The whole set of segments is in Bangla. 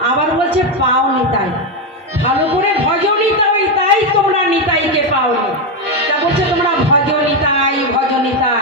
আবার বলছে, পাও নিতাই। ভালো করে ভজ নিতাই, তাই তোমরা নিতাইকে পাওনি। তা বলছে, তোমরা ভজ নিতাই ভজ নিতাই।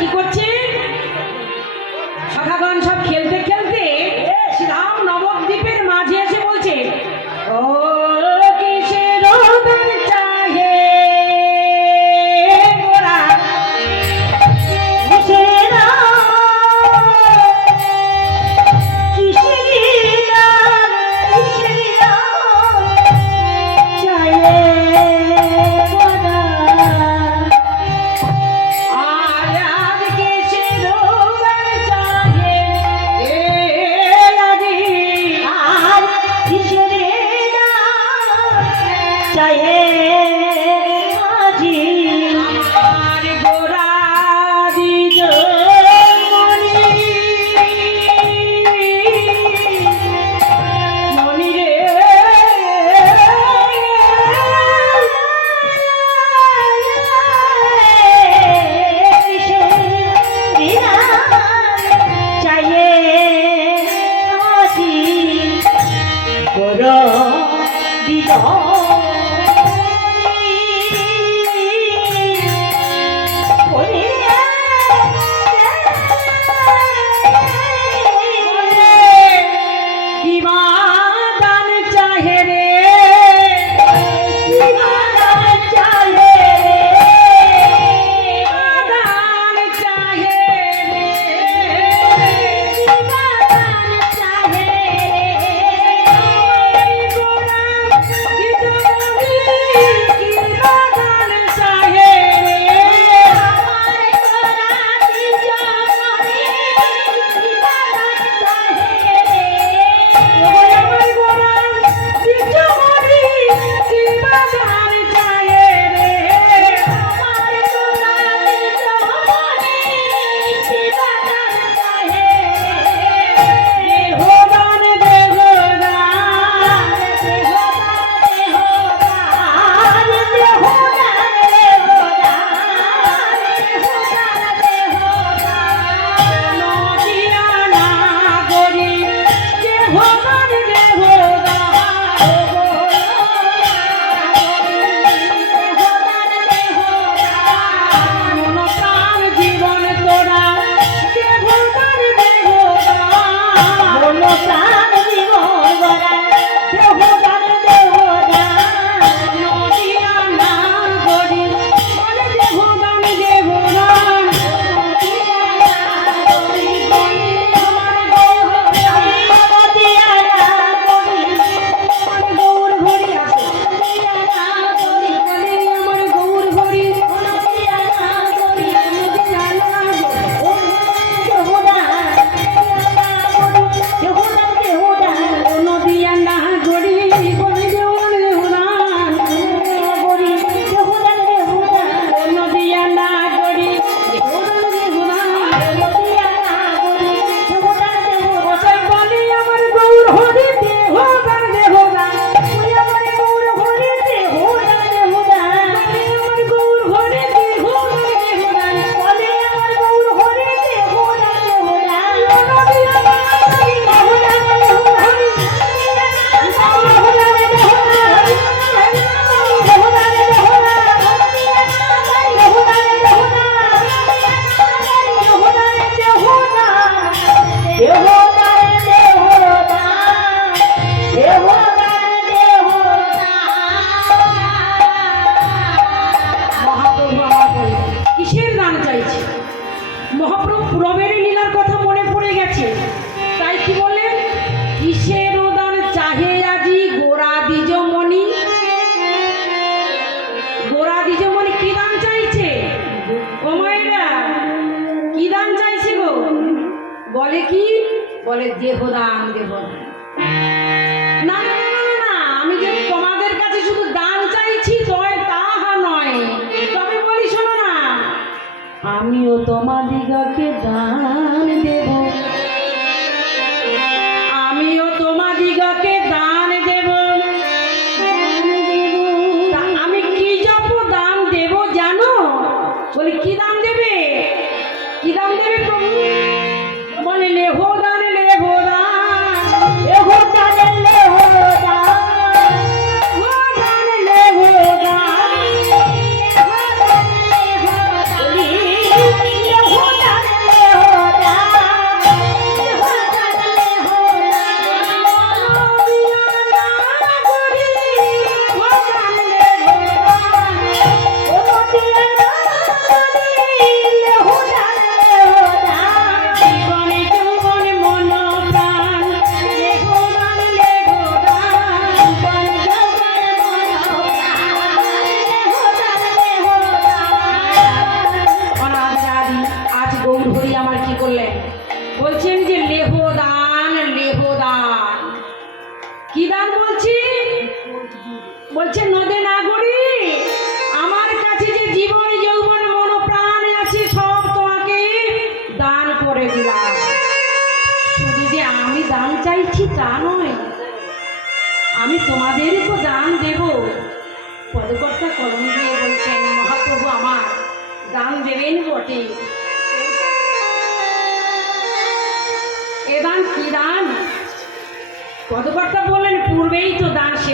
কি করছে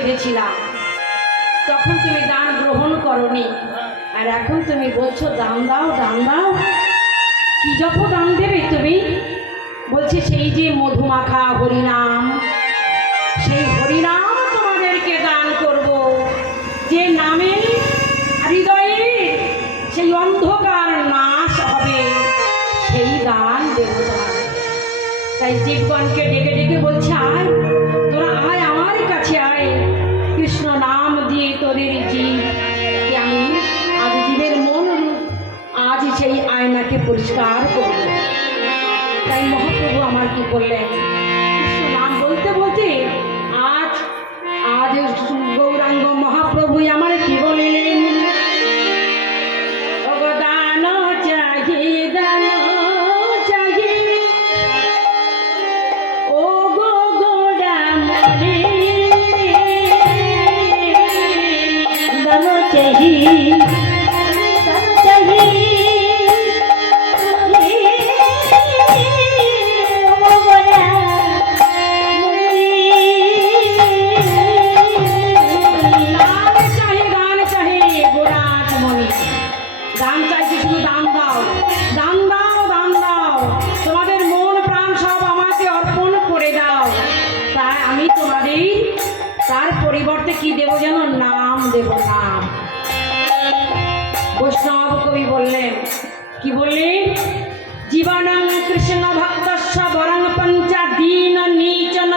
বেঁধেছিলাম তখন তুমি দান গ্রহণ করনি। আর এখন তুমি বলছো, দান দাও দান দাও। কি যত দান দেবে তুমি? বলছে, সেই যে মধুমাখা হরিনাম, সেই হরিনাম তোমাদেরকে দান করব। যে নামে হৃদয়ে সেই অন্ধকার নাশ হবে, সেই দান দেব তাই জীবগণকে করলেন। বৈষ্ণব কবি বললেন কি বললেন জীবনং কৃষ্ণ ভক্তস্ব বরং পঞ্চাদীন নীচন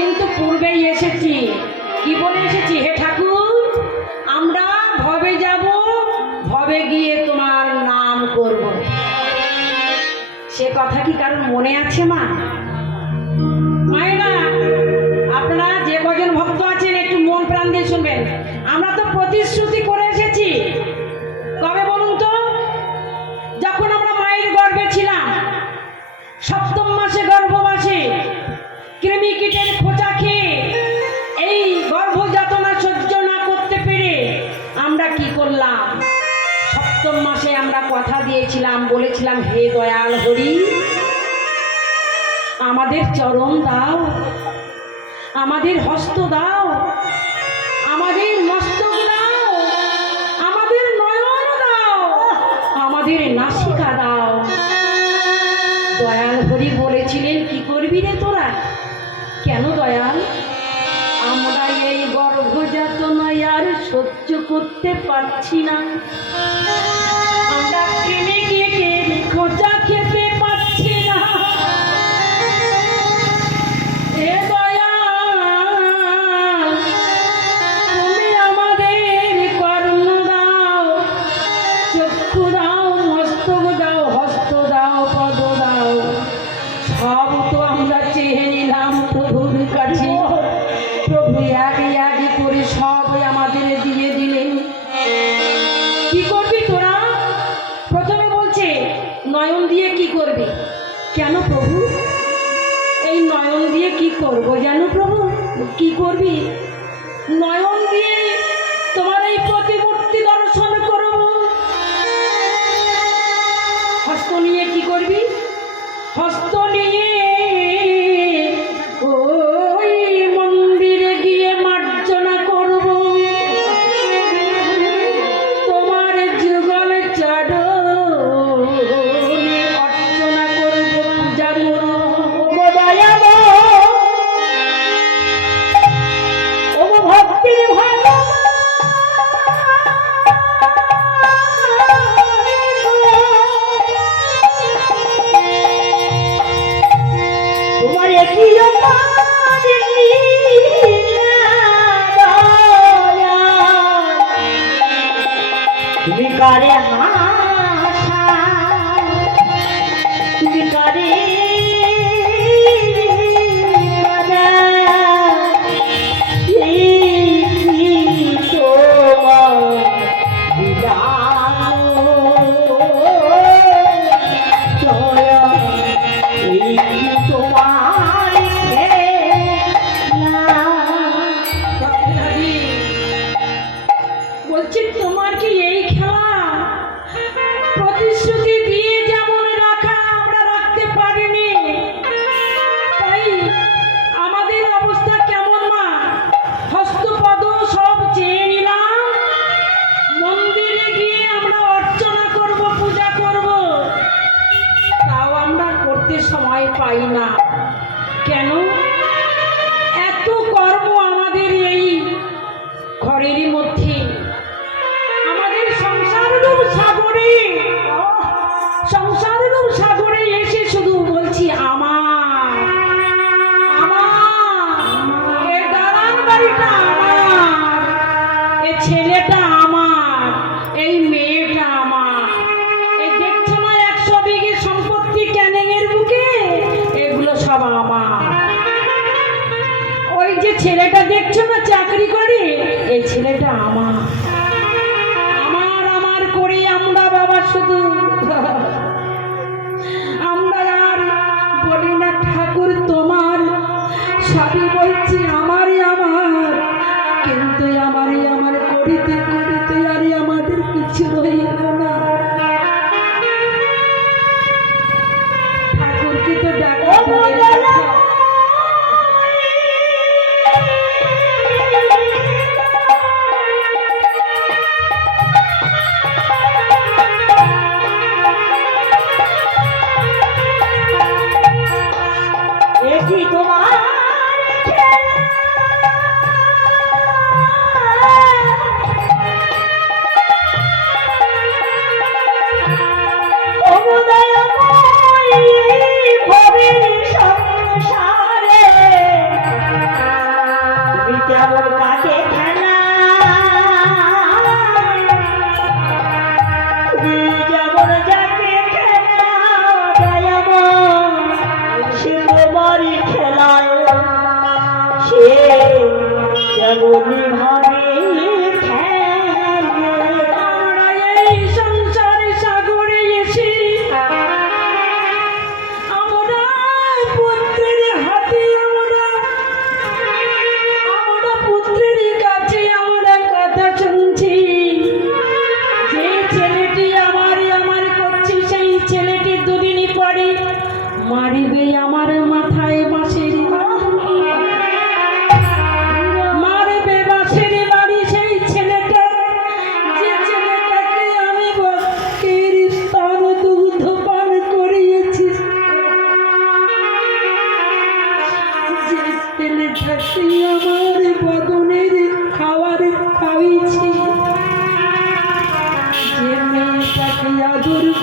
কিন্তু পূর্বেই এসেছি। কি বলে এসেছি? হে ঠাকুর, আমরা ভবে যাব, ভবে গিয়ে তোমার নাম করব। সে কথা কি কারণ মনে আছে মা? চেয়েছিলাম বলেছিলাম, হে দয়াল হরি, আমাদের চরণ দাও, আমাদের হস্ত দাও, আমাদের মস্তক দাও, আমাদের নয়ন দাও, আমাদের নাসিকা দাও। দয়াল হরি বলেছিলেন, কি করবি রে তোরা? কেন দয়াল? আমরা এই গর্ভজাতনায় আর সহ্য করতে পারছি না। ইয়াদি ইয়াদি করে সবই আমাদের দিয়ে দিলেন কি করবি তোরা? প্রথমে বলছে, নয়ন দিয়ে কি করবি? কেন প্রভু? এই নয়ন দিয়ে কি করব জানো প্রভু? কি করবি? নয়ন chicken.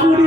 করে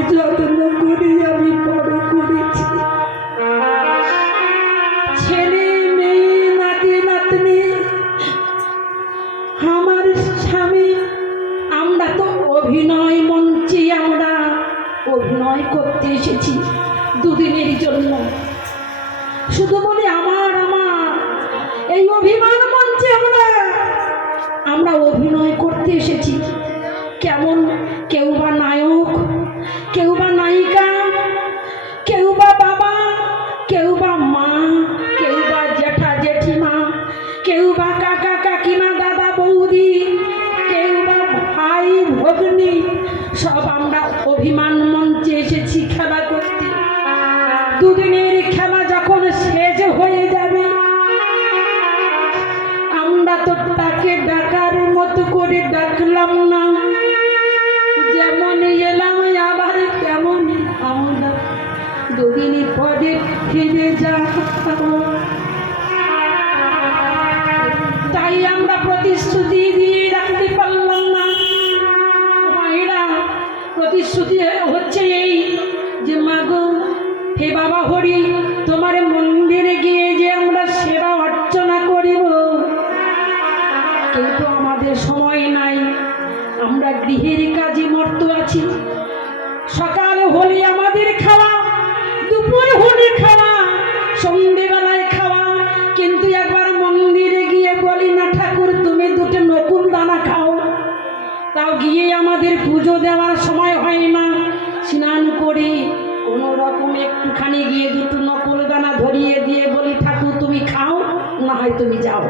হয় তুমি যাও।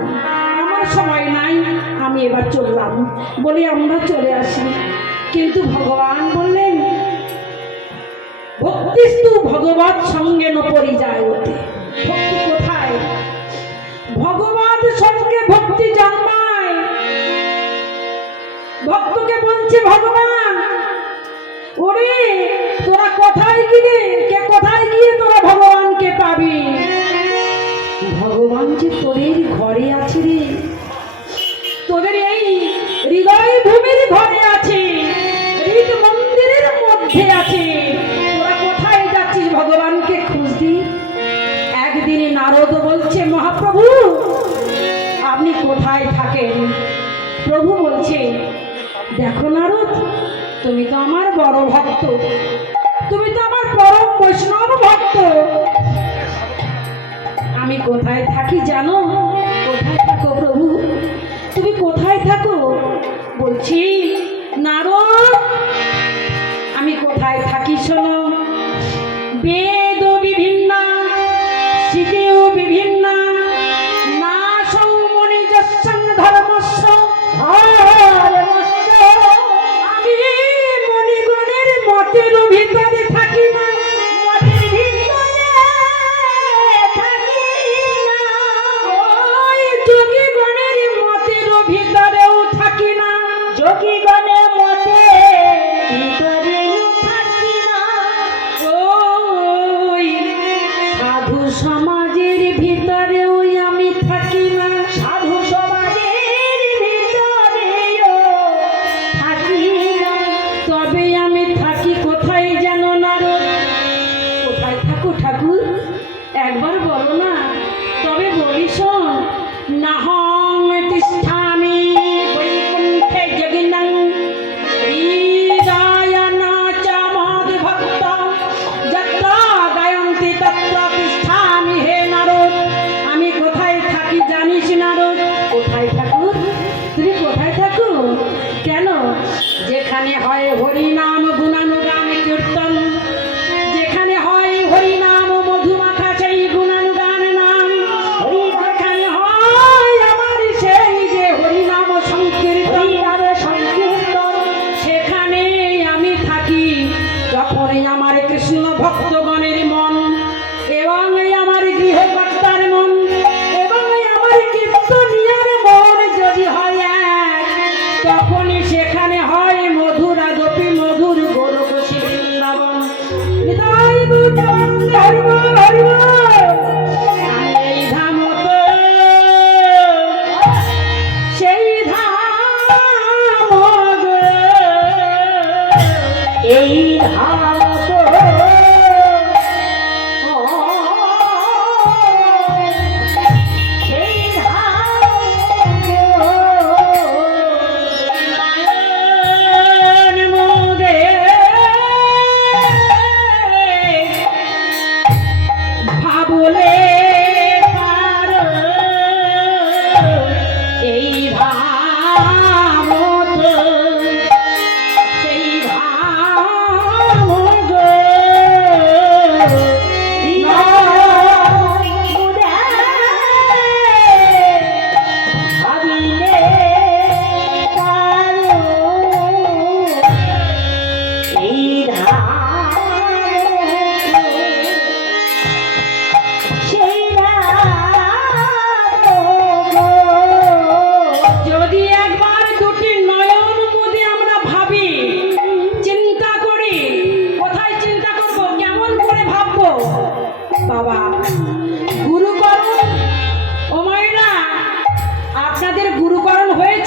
আমার সময় নাই, আমি এবার চললাম। বলে, আমরা চলে আসি। কিন্তু ভগবান বললেন ভক্তিস্তু ভগবত সঙ্গে ন নপরি যায় ওতে। ভক্তি কোথায়? ভগবত সঙ্গে ভক্তি জন্মায়। ভক্তকে বলছে, ভগবান, ওরে, তোরা কোথায় গিয়ে, কে কোথায় গিয়ে তোরা বলছে, দেখো নারদ, তুমি তো আমার বড় ভক্ত। তুমি তো আমার পরম বৈষ্ণব ভক্ত। আমি কোথায় থাকি জানো? কোথায় থাকো প্রভু? তুমি কোথায় থাকো? বলছি, নারদ, আমি কোথায় থাকি শোনো? বেদ বিভিন্ন শিখেও বিভিন্ন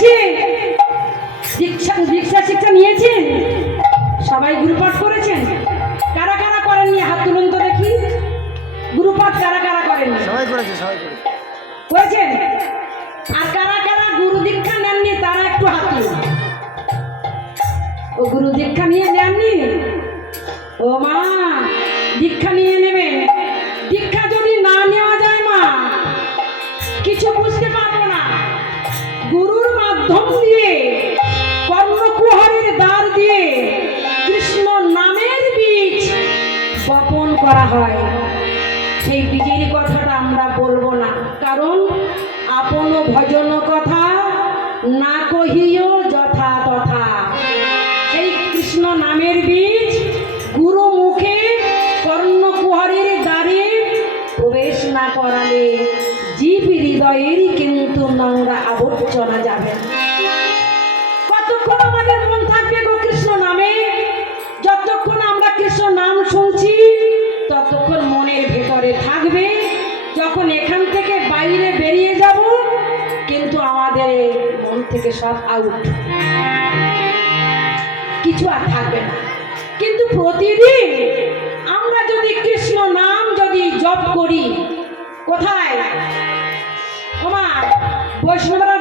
নিয়েছেন দীক্ষা দীক্ষা শিক্ষা নিয়েছেন সবাই গ্রুপ কহিও যথা তথা। সেই কৃষ্ণ নামের বীজ গুরু মুখে কর্ণকুহরের দ্বারে প্রবেশ না করালে জীব হৃদয়েরই কিন্তু নোংরা আবর্জনা যাবে সব আউট কিছু আর থাকবে না। কিন্তু প্রতিদিন আমরা যদি কৃষ্ণ নাম যদি জপ করি, কোথায়? তোমার বৈষ্ণবরা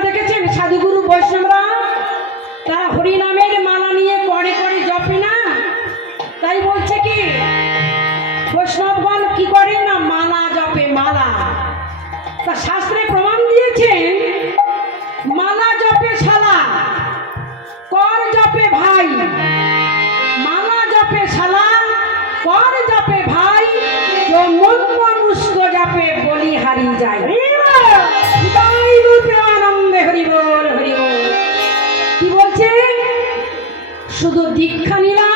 দীক্ষা নিলাম।